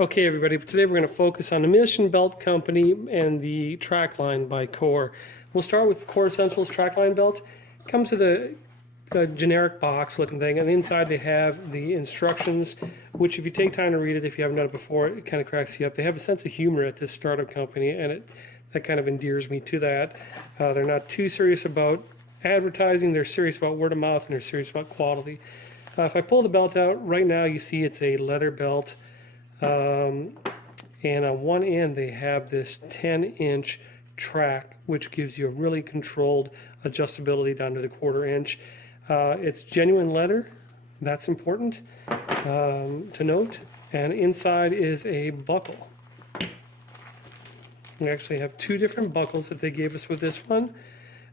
Okay, everybody, today we're going to focus on the Mission Belt Company and the TRAKLINE by Core. We'll start with Core Essentials TRAKLINE belt. It comes with a generic box looking thing. On the inside they have the instructions, which if you take time to read it, if you haven't done it before, it kind of cracks you up. They have a sense of humor at this startup company, and that kind of endears me to that. They're not too serious about advertising. They're serious about word of mouth, and they're serious about quality. If I pull the belt out, right now you see it's a leather belt. And on one end they have this 10-inch track, which gives you a really controlled adjustability down to the 1/4 inch. It's genuine leather, that's important to note, and inside is a buckle. We actually have two different buckles that they gave us with this one.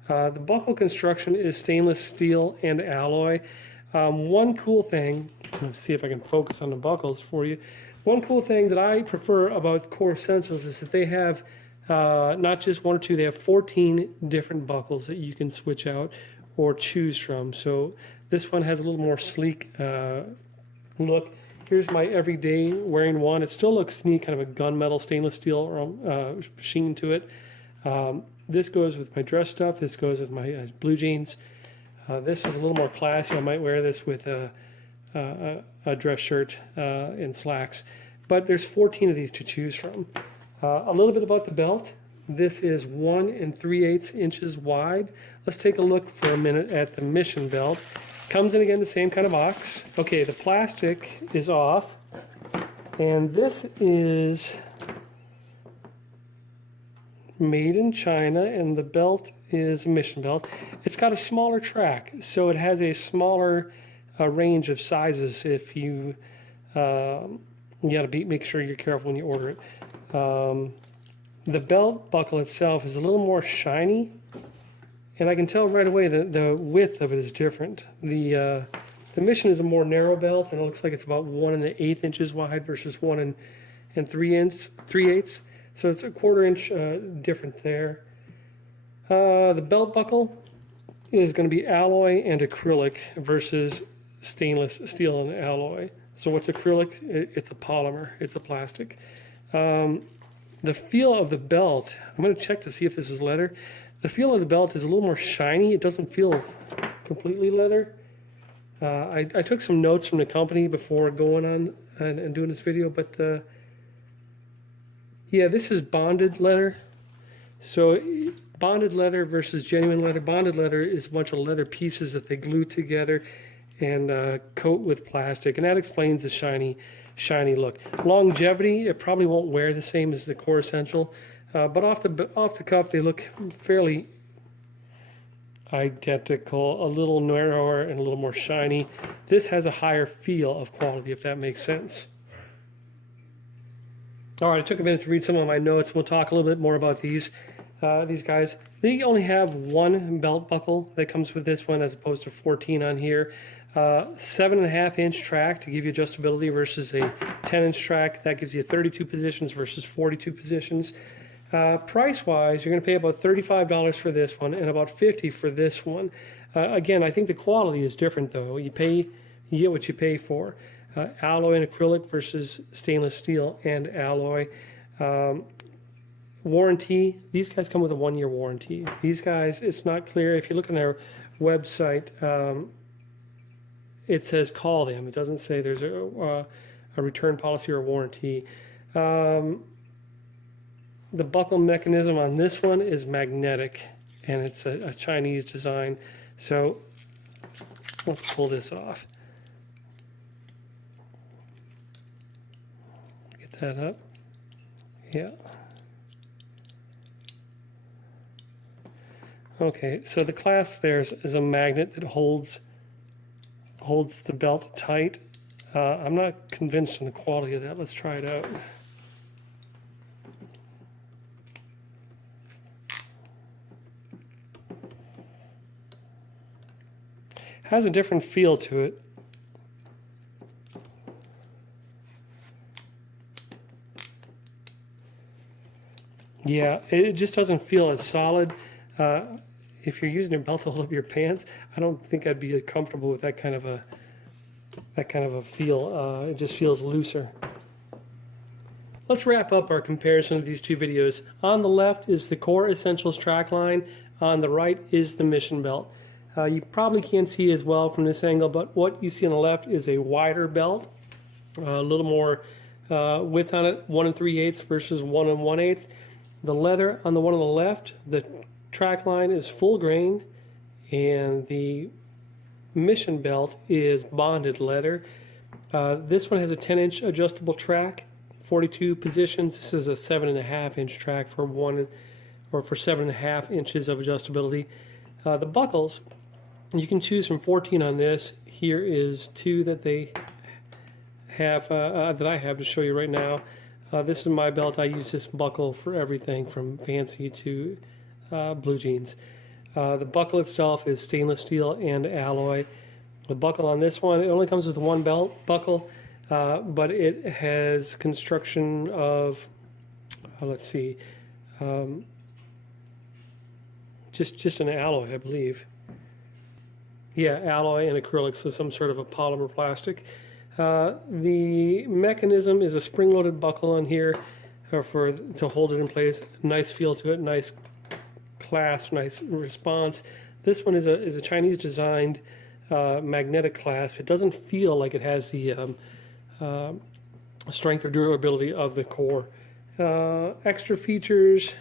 The buckle construction is stainless steel and alloy. One cool thing, let's see if I can focus on the buckles for you. One cool thing that I prefer about Core Essentials is that they have not just one or two, they have 14 different buckles that you can switch out or choose from. So this one has a little more sleek look. Here's my everyday wearing one. It still looks neat, kind of a gunmetal stainless steel sheen to it. This goes with my dress stuff. This goes with my blue jeans. This is a little more classy. I might wear this with a dress shirt and slacks, but there's 14 of these to choose from. A little bit about the belt. This is 1 3/8 inches wide. Let's take a look for a minute at the Mission belt. Comes in again the same kind of box. Okay, the plastic is off, and this is made in China, and the belt is a Mission belt. It's got a smaller track, so it has a smaller range of sizes. If you got to make sure you're careful when you order it. The belt buckle itself is a little more shiny, and I can tell right away that the width of it is different. The Mission is a more narrow belt, and it looks like it's about 1 1/8 inches wide versus 1 3/8. So it's a 1/4 inch different there. The belt buckle is going to be alloy and acrylic versus stainless steel and alloy. So what's acrylic? It's a polymer. It's a plastic. The feel of the belt, I'm going to check to see if this is leather. The feel of the belt is a little more shiny. It doesn't feel completely leather. I took some notes from the company before going on and doing this video, but yeah, this is bonded leather. So bonded leather versus genuine leather. Bonded leather is a bunch of leather pieces that they glue together and coat with plastic, and that explains the shiny look. Longevity, it probably won't wear the same as the Core Essential, but off the cuff they look fairly identical, a little narrower and a little more shiny. This has a higher feel of quality, if that makes sense. All right, I took a minute to read some of my notes. We'll talk a little bit more about these guys. They only have one belt buckle that comes with this one as opposed to 14 on here. 7.5 inch track to give you adjustability versus a 10-inch track. That gives you 32 positions versus 42 positions. Price-wise, you're going to pay about $35 for this one and about $50 for this one. Again, I think the quality is different though. You get what you pay for. Alloy and acrylic versus stainless steel and alloy. Warranty, these guys come with a 1-year warranty. These guys, it's not clear. If you look on their website, it says call them. It doesn't say there's a return policy or a warranty. The buckle mechanism on this one is magnetic, and it's a Chinese design. So let's pull this off. Get that up. Yeah. Okay, so the clasp there is a magnet that holds the belt tight. I'm not convinced on the quality of that. Let's try it out. Has a different feel to it. Yeah, it just doesn't feel as solid. If you're using your belt to hold up your pants, I don't think I'd be comfortable with that kind of a feel. It just feels looser. let's wrap up our comparison of these two videos. On the left is the Core Essentials TRAKLINE. On the right is the Mission Belt. You probably can't see as well from this angle, but what you see on the left is a wider belt, a little more width on it, 1 3/8 versus 1 1/8. The leather on the one on the left, the TRAKLINE is full grain, and the Mission Belt is bonded leather. This one has a 10-inch adjustable track, 42 positions. This is a 7.5-inch track for 7.5 inches of adjustability. The buckles, you can choose from 14 on this. Here is 2 that they have, that I have to show you right now. This is my belt. I use this buckle for everything from fancy to blue jeans. The buckle itself is stainless steel and alloy. The buckle on this one, it only comes with one belt buckle, but it has construction of, let's see, just an alloy, I believe. Yeah, alloy and acrylic, so some sort of a polymer plastic. The mechanism is a spring-loaded buckle on here to hold it in place. Nice feel to it, nice clasp, nice response. This one is a Chinese-designed magnetic clasp. It doesn't feel like it has the strength or durability of the Core. Extra features.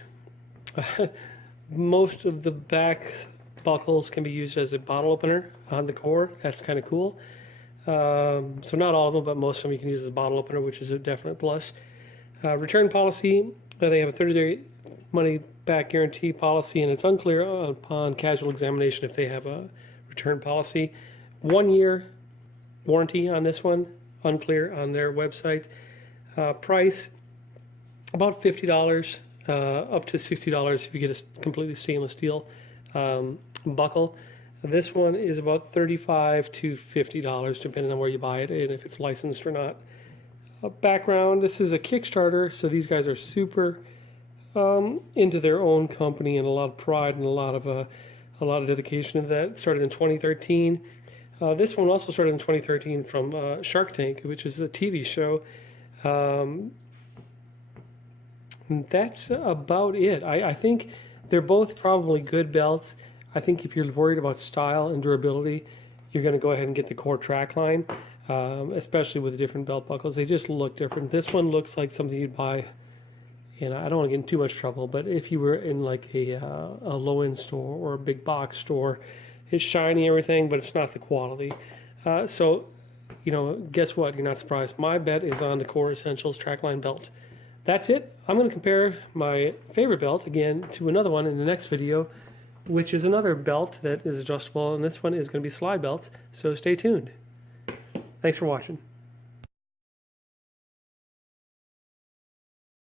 Most of the back buckles can be used as a bottle opener on the Core. That's kind of cool. So not all of them, but most of them you can use as a bottle opener, which is a definite plus. Return policy, they have a 30-day money-back guarantee policy, and it's unclear upon casual examination if they have a return policy. 1-year warranty on this one, unclear on their website. Price, about $50, up to $60 if you get a completely stainless steel buckle. This one is about $35 to $50 depending on where you buy it and if it's licensed or not. Background, this is a Kickstarter, so these guys are super into their own company and a lot of pride and a lot of dedication to that. It started in 2013. This one also started in 2013 from Shark Tank, which is a TV show. That's about it. I think they're both probably good belts. I think if you're worried about style and durability, you're going to go ahead and get the Core TRAKLINE, especially with the different belt buckles. They just look different. This one looks like something you'd buy, and I don't want to get in too much trouble, but if you were in like a low-end store or a big box store, it's shiny everything, but it's not the quality. So, guess what? You're not surprised. My bet is on the Core Essentials TRAKLINE belt. That's it. I'm going to compare my favorite belt again to another one in the next video, which is another belt that is adjustable, and this one is going to be slide belts, so stay tuned. Thanks for watching.